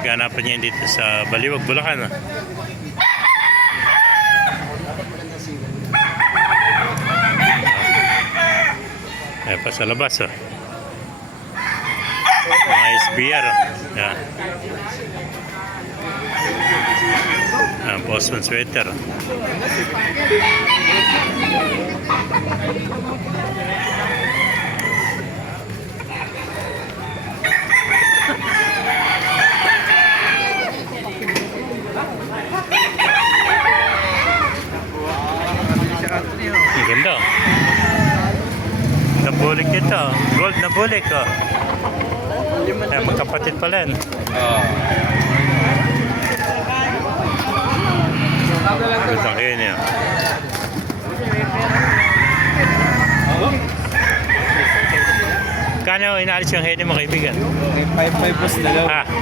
Naganapan niya dito sa Baliwag, Bulacan. Ayan pa sa labas. Mga SBR. Yan. Boston sweater. Ang ganda. Nabulik ito. Gold na bulik. Magkapatid pala yan. Gandang kayo niya. Kano inaalis yung hedi mo, kaibigan? 5-5 po sila.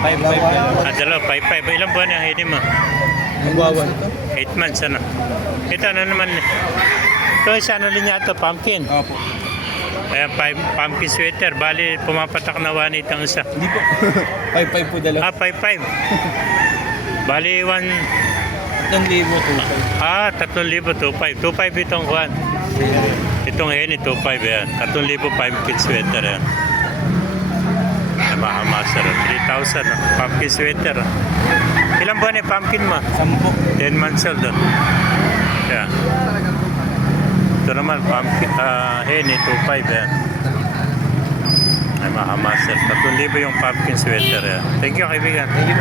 5-5. Dalawa, 5-5. Ilang buwan yung hedi mo? Nagwawan. 8 months, ano? Ito, ano naman? Ito, isa ano linya ito? Pumpkin. Opo. Ayan, pumpkin sweater. Bali, pumapatak na 1.8 ang isa. Hindi po. 5-5 po dalawa. 5.5. Bali, 3,000 po. 3,000, 2.5. 2.5 itong kuhan. Itong hen, 2.5 yan. 3,000 pumpkin sweater yan. Mahamasa rin. 3,000 pumpkin sweater. Ilang buwan yung pumpkin mo? 10. 10 months old. Yan. Ito naman, pumpkin, hen, 2.5 yan. Ay, mahamasa. 3,000 yung pumpkin sweater yan. Thank you, kaibigan. Thank you.